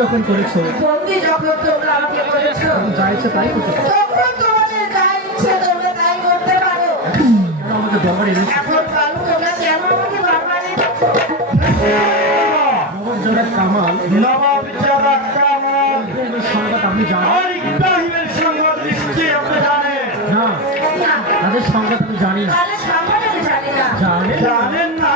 যখন করেছো বন্দি যখন তোমরা আমাকে করেছো যা ইচ্ছে তাই করতে পারো তখন তোমাদের যা ইচ্ছে তোমরা তাই করতে পারো আমাকে দরবারে এখন কালু তোমরা কেন আমাকে দরবারে নবাব জনাব কামাল নবাব জনাব কামাল এর সংবাদ আপনি জানেন আর ইব্রাহিমের সংবাদ নিশ্চয়ই আপনি জানেন না তাদের সংবাদ আমি জানি না তাহলে সামনে জানি না জানেন জানেন না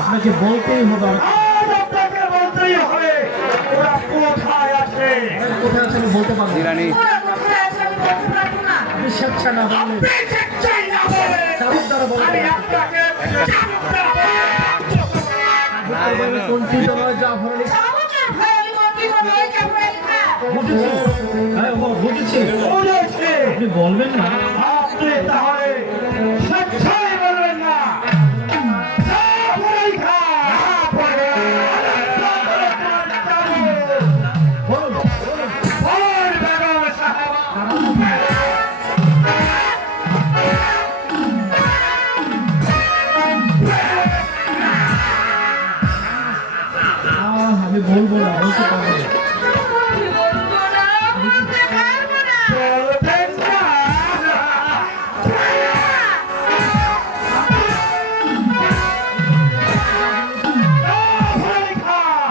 আপনাকে বলতেই হবে আজ আপনাকে বলতেই হবে ওরা কোথায় আছে কোথায় আছে আমি বলতে পারবো না ওরা কোথায় আছে আমি বলতে পারবো না আপনি স্বেচ্ছা না বললে আপনি স্বেচ্ছায় না বলে চাবুক দ্বারা বলতে আমি আপনাকে কোনটি তোমার জাফর আলী চাবুকের ভয় আমি মন্ত্রী বলে ওই কেমন লেখা বুঝেছি হ্যাঁ ও বুঝেছি বলেছে আপনি বলবেন না আপনি তাহলে স্বেচ্ছায় বলবেন না বলুন আমি বলবো না বলতে পারবো না আমি বলবো না বলতে পারবো না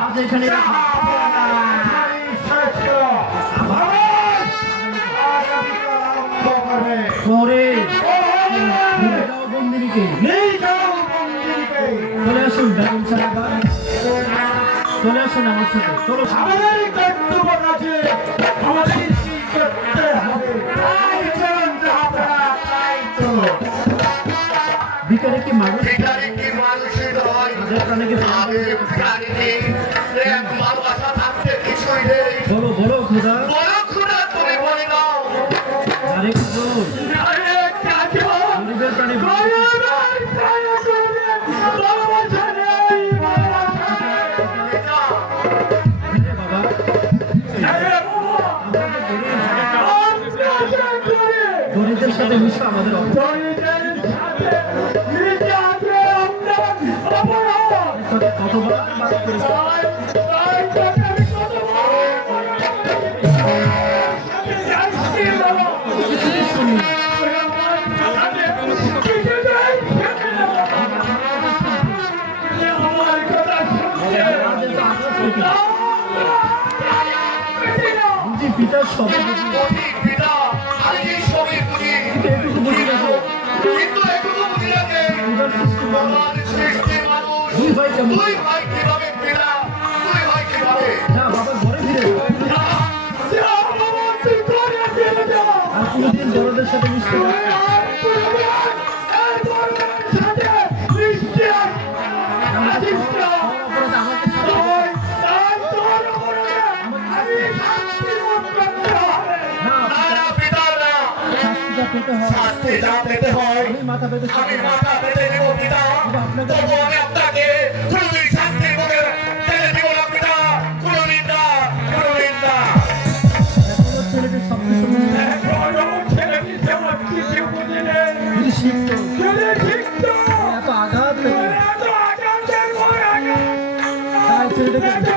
আজ এখানে পরে নিয়ে যাও বন্দিনীকে চলে আসুন বেগম সাহেবা চলে আসুন আমার সাথে চলো আমাদের কর্তব্য আছে আমাদের কি করতে হবে তাই চলুন আপনারা তাই চলুন ভিকারে কি মানুষ ভিখারি কি মানুষই নয়, তাদের প্রাণে কি আমি ভিখারি নেই, এক ভালোবাসা থাকতে কিছুই নেই। বলো বলো খোদা বলো খুদা, তুমি বলে দাও। আরে খোদ আরে কাকিমা, গরিবের প্রাণে পিতা, বাবা গরিবদের সাথে মিশো আমাদের কতবার বাদ করেছে বুঝি পিতার সব বুঝি পিতা, আমি এই সবই বুঝি। এটুকু বুঝি না যে কিন্তু এটুকু বুঝি না যে, পিতার সৃষ্টি মানুষ আমার সৃষ্টি মানুষ। দুই ভাই কেমন দুই ভাই কিভাবে পিতা, দুই ভাই কিভাবে? না বাবা ঘরে ফিরে আর কোনোদিন বড়দের সাথে মিশতে না আমাকে না না, না, পিতা, না। শাস্তিটা পেতে হয় শাস্তি যা পেতে হয়, আমি মাথা পেতে আমি মাথা পেতে দেব পিতা। তবু আমি আপনাকে কোনোদিন শাস্তির মুখে ঠেলে দিব না পিতা। কোনোদিন না, কোনোদিন না। এখনো ছেলেকে সব কিছু যদি শিখতো এত আঘাত পেত তাই ছেলেটাকে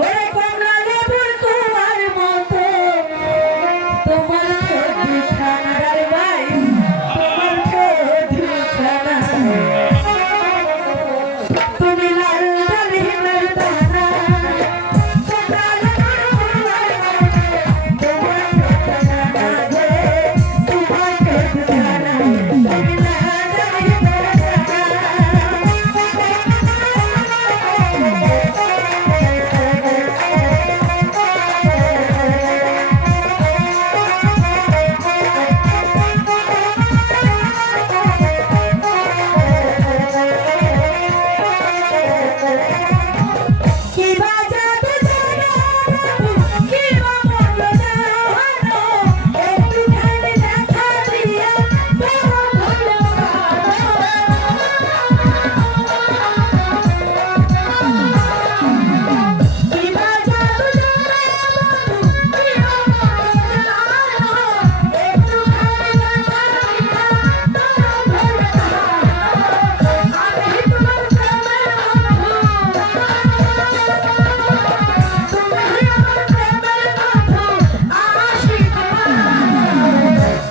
ওরে কমলা লেবুর তোমার মতো তোমার দুখানার ভাই তোমার দুখানা তুমি লাল ডালিমের দানা তোমরা তোমার দুখানা গে তোমার দুখানা তুমি লাল ডালিমের কি বাজাতে জানো কি মঙ্গল জানো একটু খালি দেখা দিয়া তোমার ভালো কি বাজাতে জানো কি মঙ্গল জানো একটু খালি দেখা দিয়া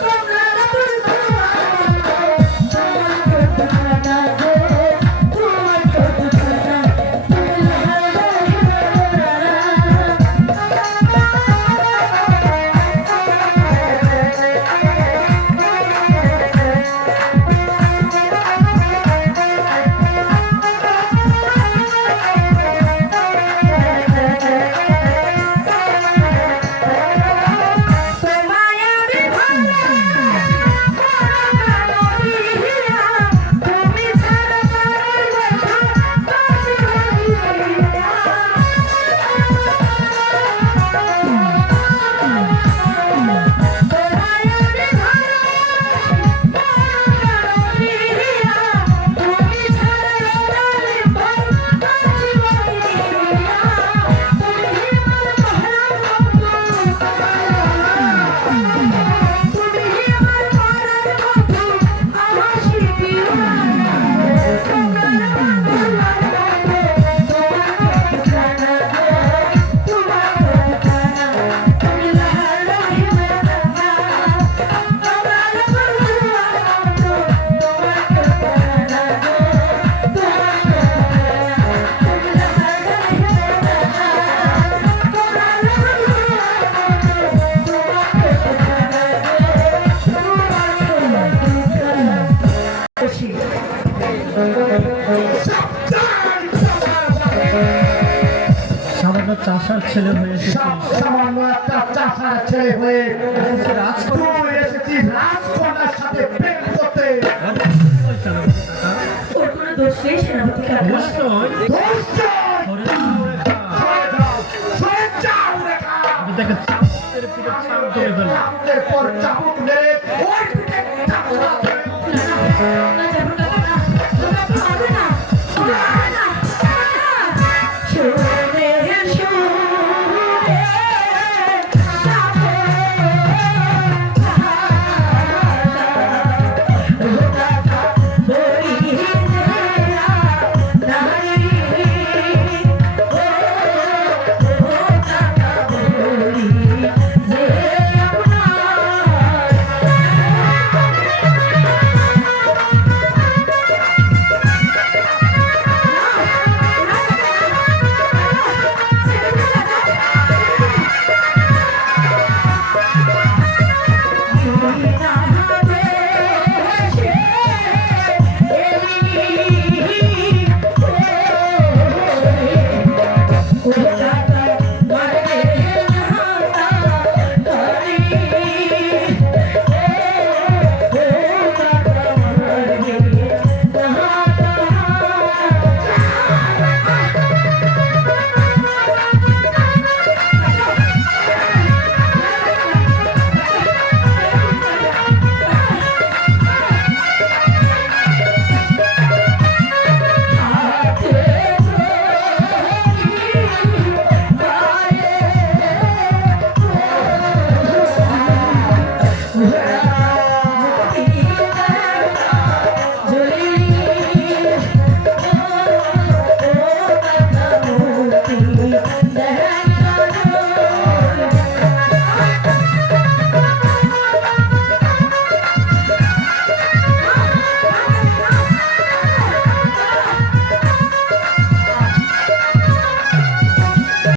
তোমার ভালো আমি তোমার প্রেমের সামান্য চাষার ছেলে হয়েছে সামান্য একটা চাষার ছেলে হয়ে তুই এসেছিস রাজকন্যার সাথে প্রেম করতে। ওর কোনো দোষ নেই সেনাপতি কাকা অবশ্যই ধৈর্য! সরে যাও রেখা। সরে যাও, সরে যাও রেখা। আমি তাকে চাপের পিঠে চাপ দিয়ে ফেলবো। চাবুকের পর চাবুক মেরে ওর পিঠে চাবুক মারবে।